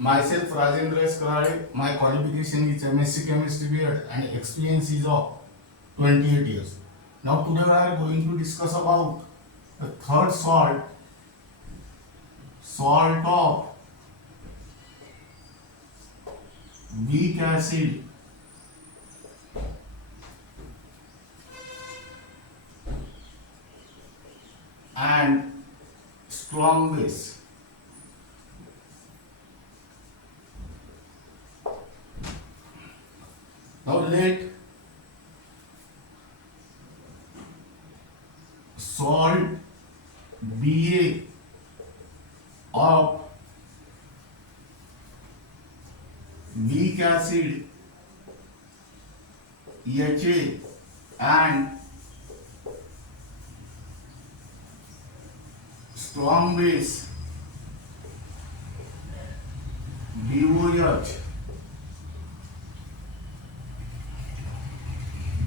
Myself Rajendra S. Karade. My qualification is MSc Chemistry B.Ed and experience is of 28 years. Now today we are going to discuss about the third salt of weak acid and strong base. Now let salt Ba of weak acid HA and strong base BOH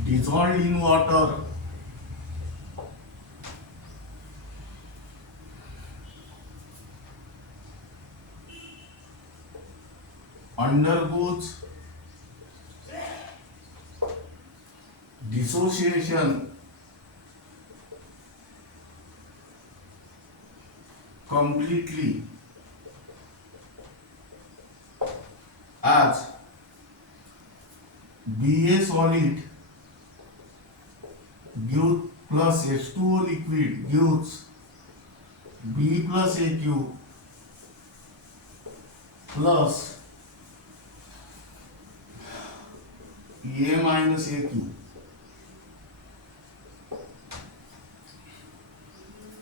dissolved in water undergoes dissociation completely as Ba solid gives plus H2O liquid gives B plus AQ plus A minus AQ.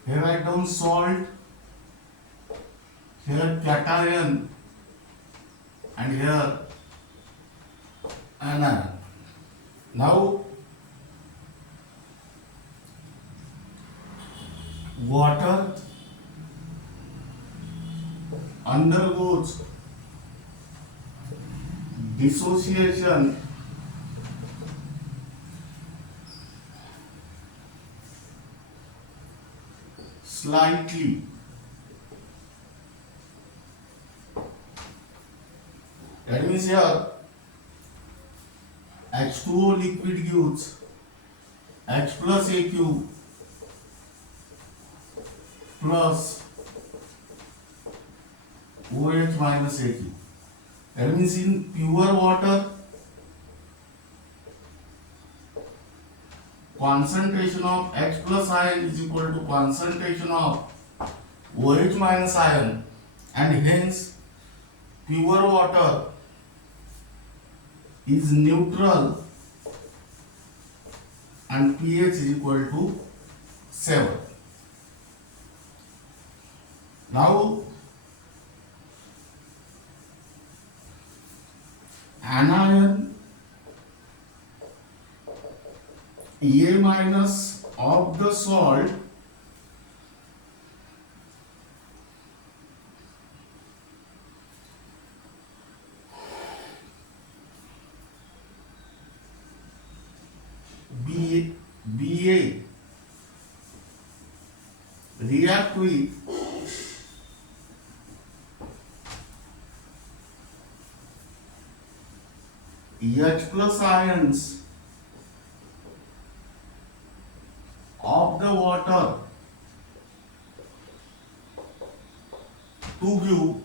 Here write down salt, here cation and here anion. Now water undergoes dissociation slightly. That means here H2O liquid gives H plus AQ plus OH minus AQ. That means in pure water concentration of H plus ion is equal to concentration of OH minus ion, and hence pure water is neutral and pH is equal to 7. Now anion A minus of the salt Ba react with H plus ions of the water to give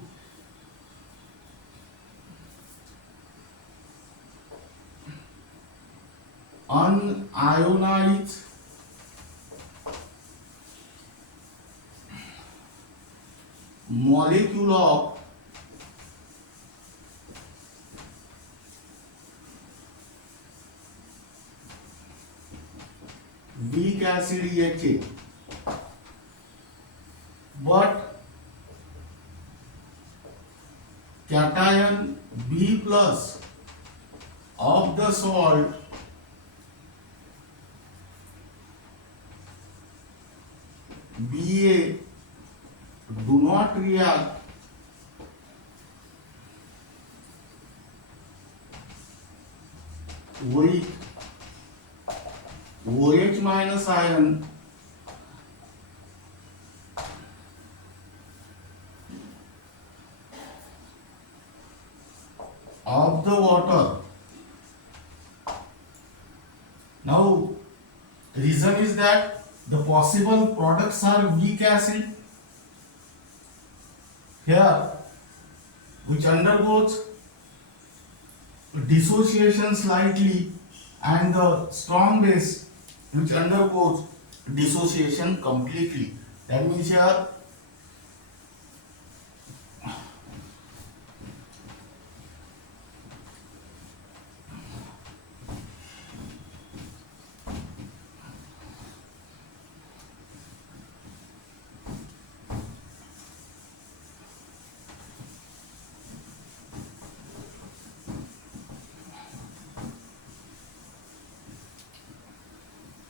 unionized molecule of weak acid HA, but cation B plus of the salt Ba do not react with OH minus ion of the water. Now, reason is that the possible products are weak acid here, which undergoes dissociation slightly, and the strong base which undergoes dissociation completely. That means here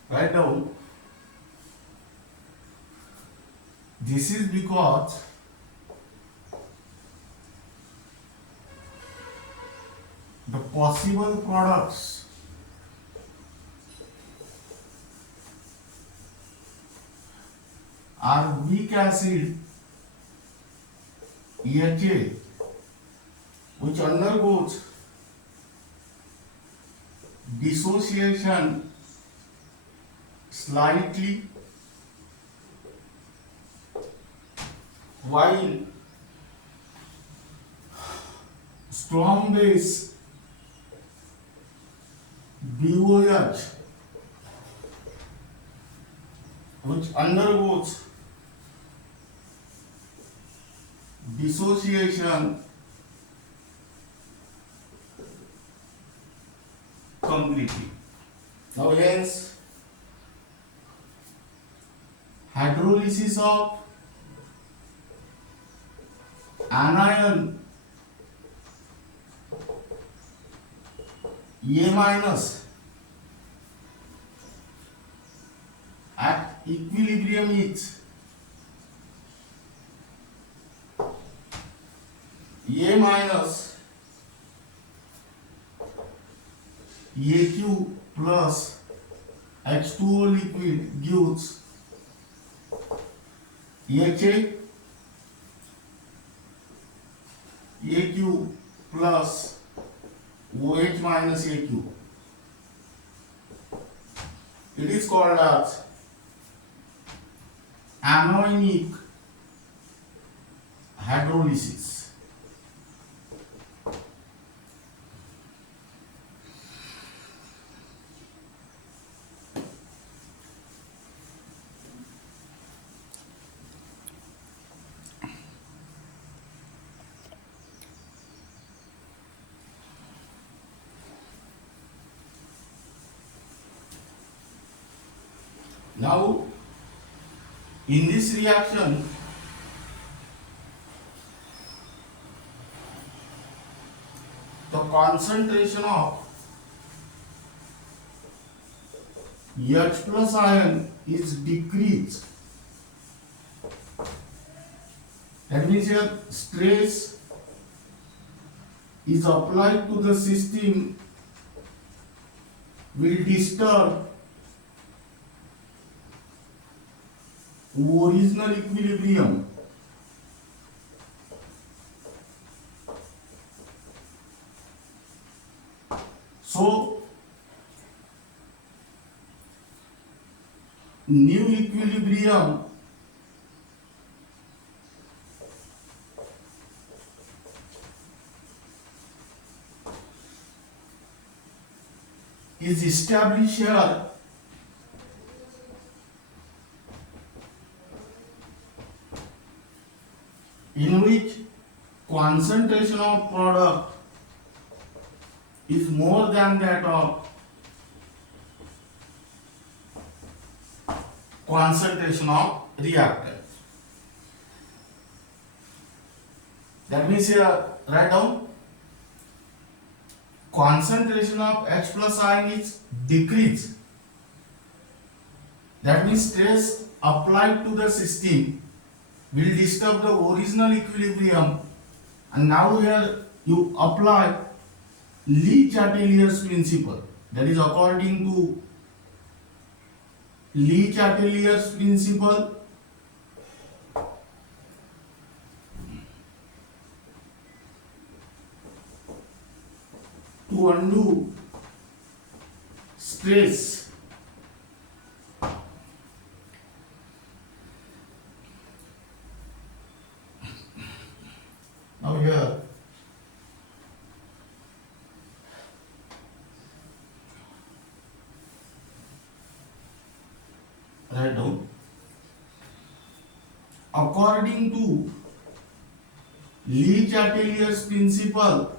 write down, this is because the possible products are weak acid EHA, which undergoes dissociation slightly, while strong base BOH, which undergoes dissociation completely. Now hence hydrolysis of anion A minus at equilibrium is A minus AQ plus H2O liquid gives HA AQ plus OH minus AQ. It is called as anionic hydrolysis. Now, in this reaction, the concentration of H plus ion is decreased. That means here stress is applied to the system will disturb original equilibrium. So new equilibrium is established here in which concentration of product is more than that of concentration of reactant. That means here write down concentration of H plus ion is decreased. That means stress applied to the system will disturb the original equilibrium, and now here you apply Le-Chatelier's principle. That is according to Le-Chatelier's principle, to undo stress now here write down according to Le-Chatelier's principle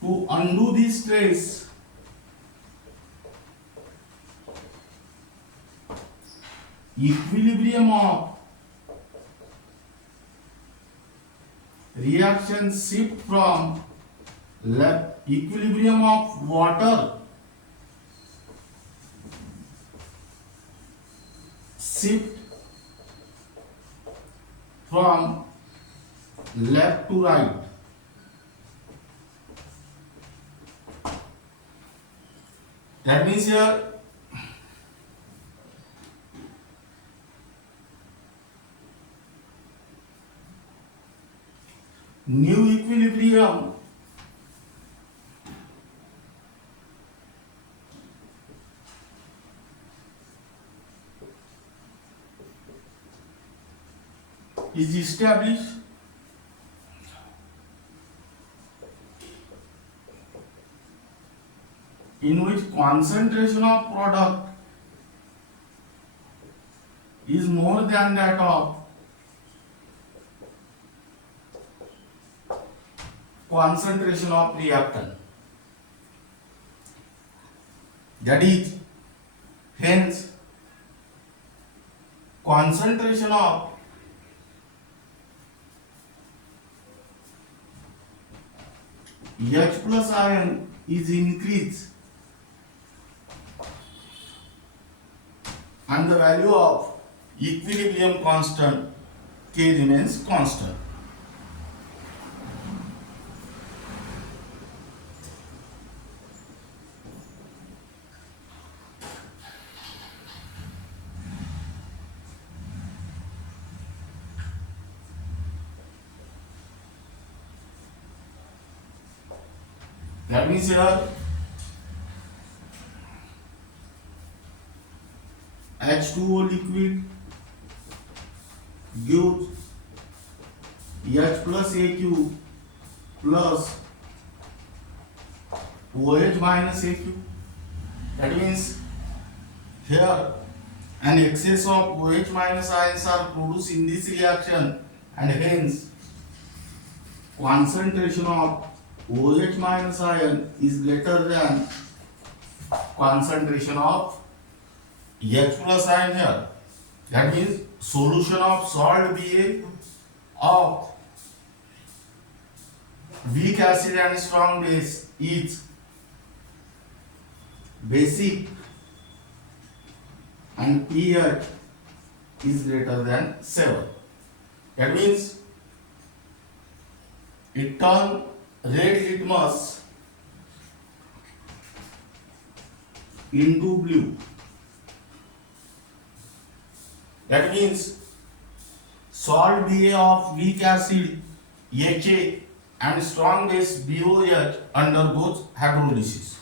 to undo the stress equilibrium of reaction shift from equilibrium of water shift from left to right. That means here new equilibrium is established in which concentration of product is more than that of concentration of reactant. That is, hence concentration of H plus ion is increased and the value of equilibrium constant K remains constant. That means here H2O liquid gives H plus AQ plus OH minus AQ. That means here an excess of OH minus ions are produced in this reaction and hence concentration of OH minus ion is greater than concentration of H plus ion here. That means solution of salt Ba of weak acid and strong base is basic and pH is greater than 7. That means it turns red litmus into blue. That means salt Ba of weak acid Ha and strong base BOH undergoes hydrolysis.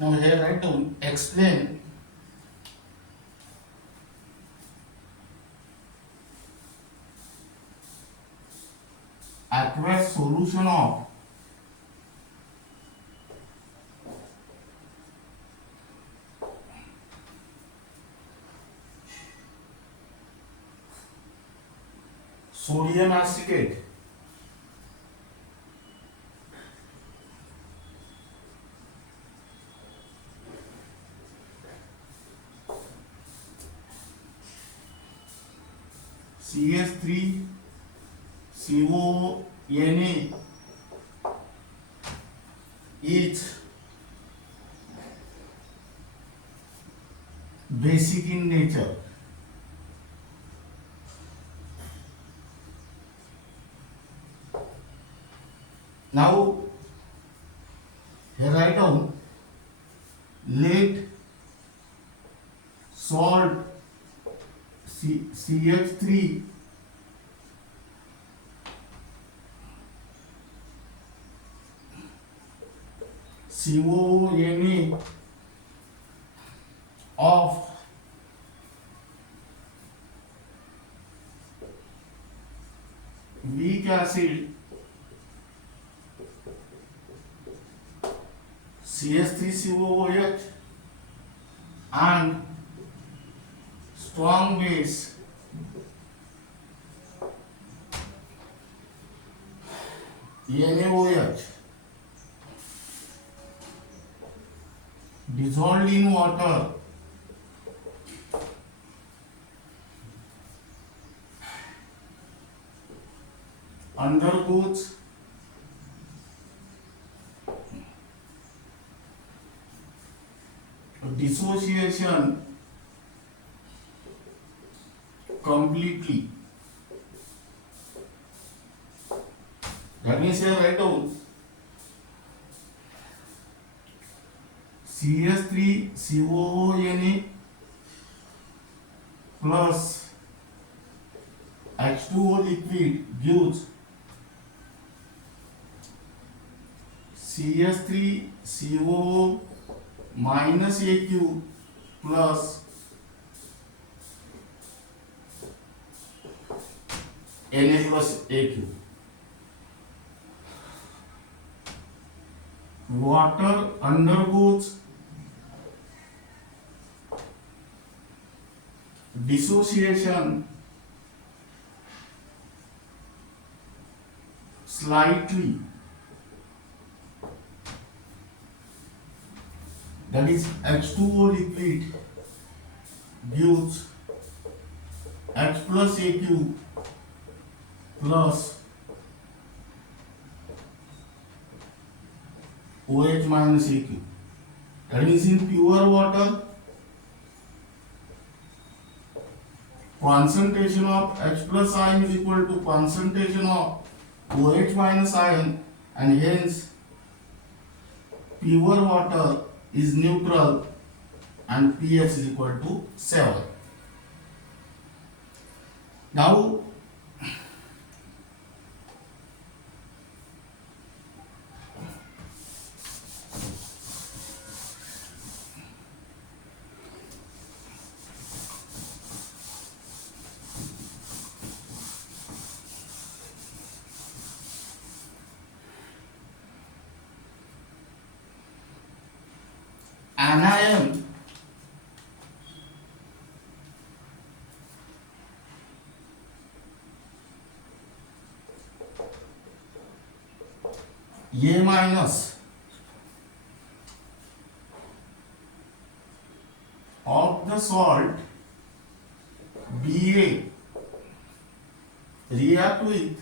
Now here I to explain aqueous solution of sodium acetate, CH3CONA is basic in nature. Now here write down, let salt CH3 CONA of weak acid CH3COOH and strong base NaOH dissolved in water undergoes dissociation completely. That means here write down CH3COONA plus H2O liquid gives CH3COO minus AQ plus Na plus AQ. Water undergoes dissociation slightly, that is H2O liquid gives H plus AQ plus OH minus AQ. That means in pure water, concentration of H plus ion is equal to concentration of OH minus ion, and hence pure water is neutral and pH is equal to 7. Now anion A minus of the salt Ba react with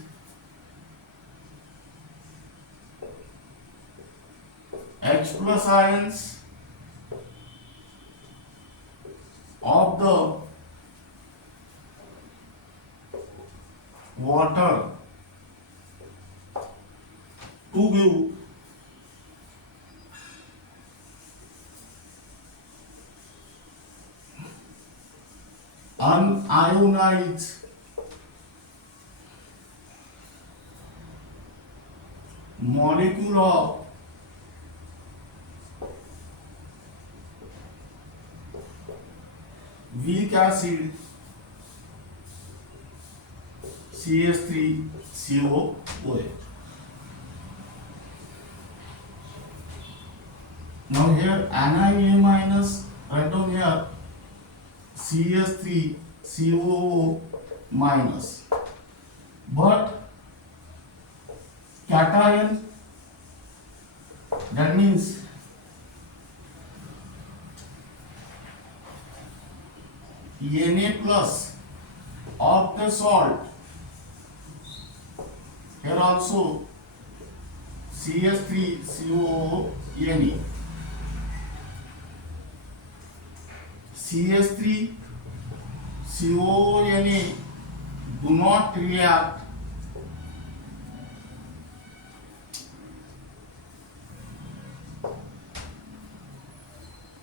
H plus ions of the water to give unionized molecule of weak acid CH3COOH. Now here anion A minus, write down here CH3COO minus. but cation, that means Na plus of the salt, here also CH3COONE, CH3COONE do not react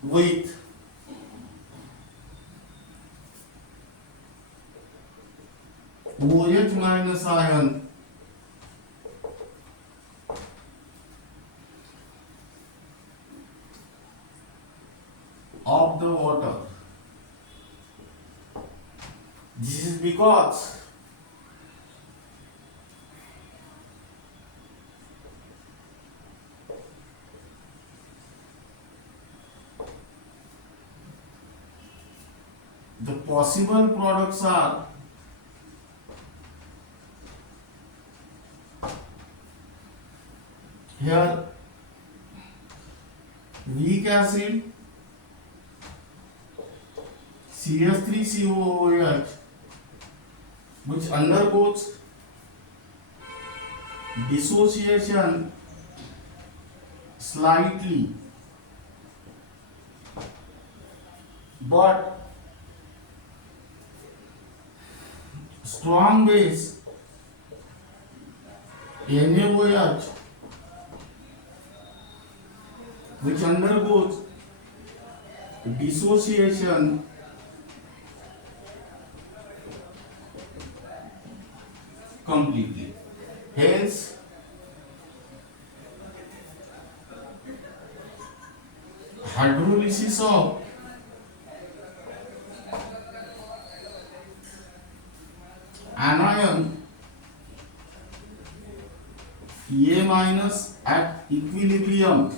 with OH minus ion of the water. This is because the possible products are here weak acid CH3COOH, which undergoes dissociation slightly, but strong base NaOH, which undergoes dissociation completely. Hence, hydrolysis of anion A minus at equilibrium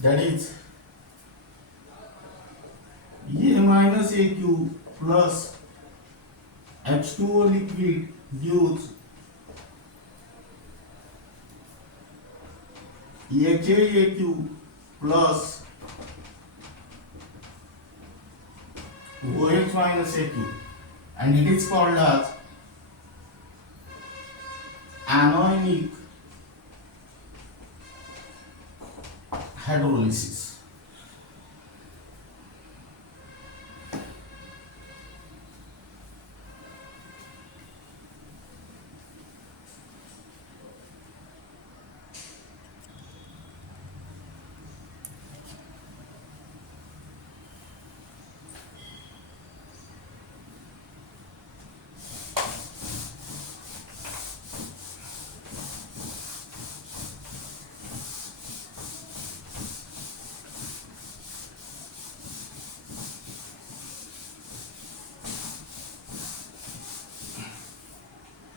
that is A minus AQ plus H2O liquid gives HAAQ plus OH minus AQ, and it is called as anionic hydrolysis.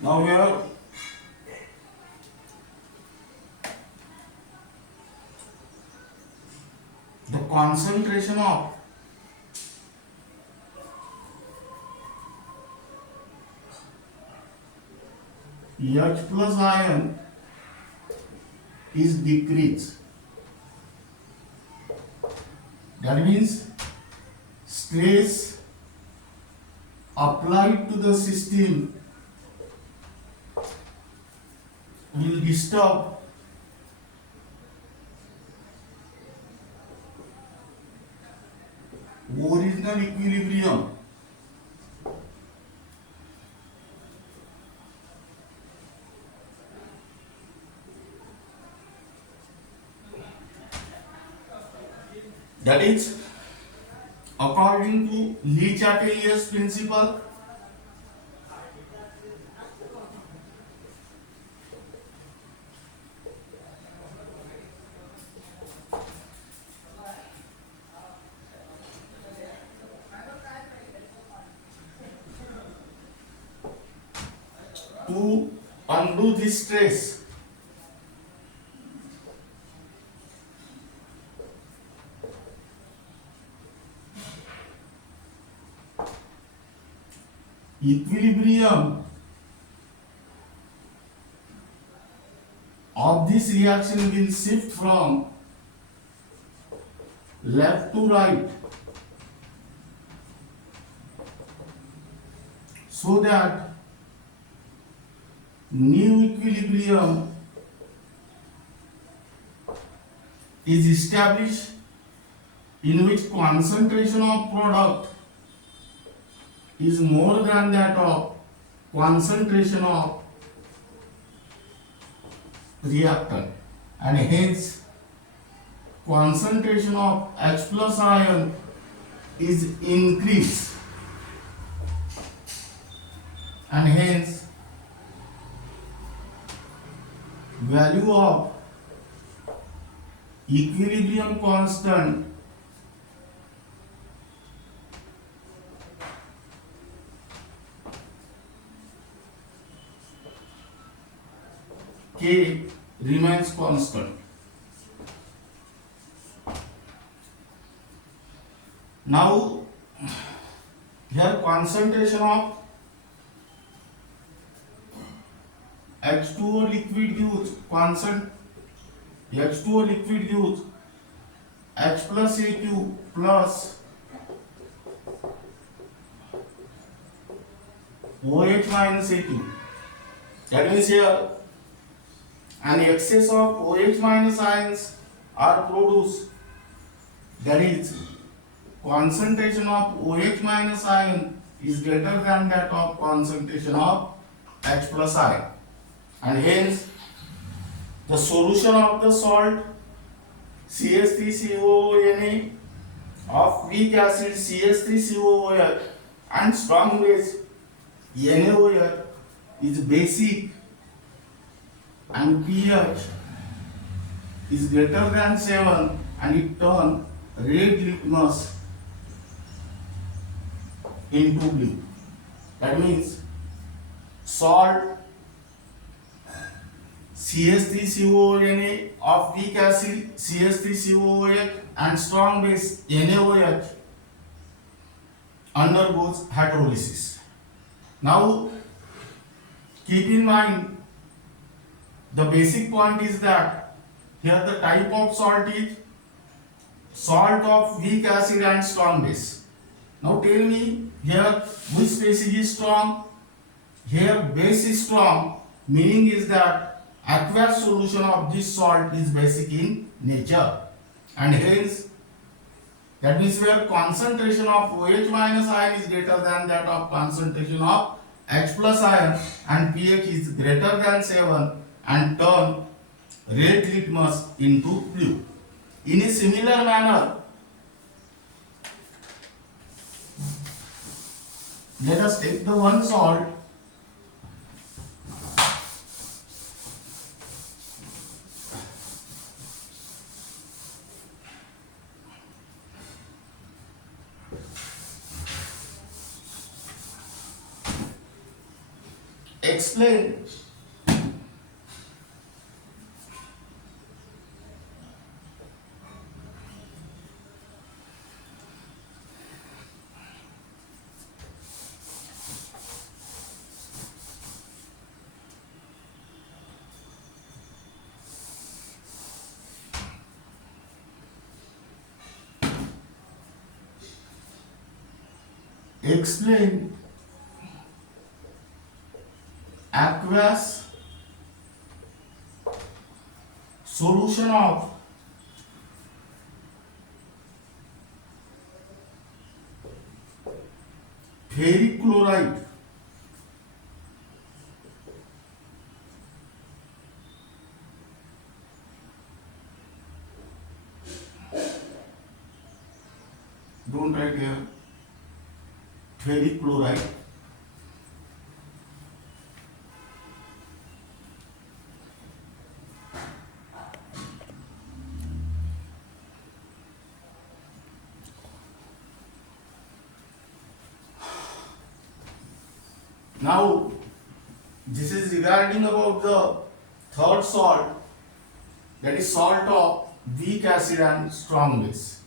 Now we have the concentration of H plus ion is decreased. That means stress applied to the system will disturb original equilibrium. That is according to Le-Chatelier's principle. To undo this stress, equilibrium of this reaction will shift from left to right, so that new equilibrium is established in which concentration of product is more than that of concentration of reactant, and hence concentration of H plus ion is increased, and hence value of equilibrium constant K remains constant. Now here concentration of H2O liquid gives constant H2O liquid gives H plus AQ plus OH minus AQ. That means here an excess of OH minus ions are produced. That is, concentration of OH minus ion is greater than that of concentration of H plus ion, and hence the solution of the salt CH3COONA of weak acid CH3COOH and strong base NaOH is basic, and pH is greater than 7, and it turns red litmus into blue. That means salt CH3COONA of weak acid CH3COOH and strong base NaOH undergoes hydrolysis. Now keep in mind, the basic point is that here the type of salt is salt of weak acid and strong base. Now tell me here which species is strong? Here base is strong, meaning is that aqueous solution of this salt is basic in nature, and hence that means where concentration of OH minus ion is greater than that of concentration of H plus ion, and pH is greater than 7, and turn red litmus into blue. In a similar manner, let us take the one salt explain aqueous solution of ferric chloride don't write here ferric chloride Now, this is regarding about the third salt, that is salt of weak acid and strong base.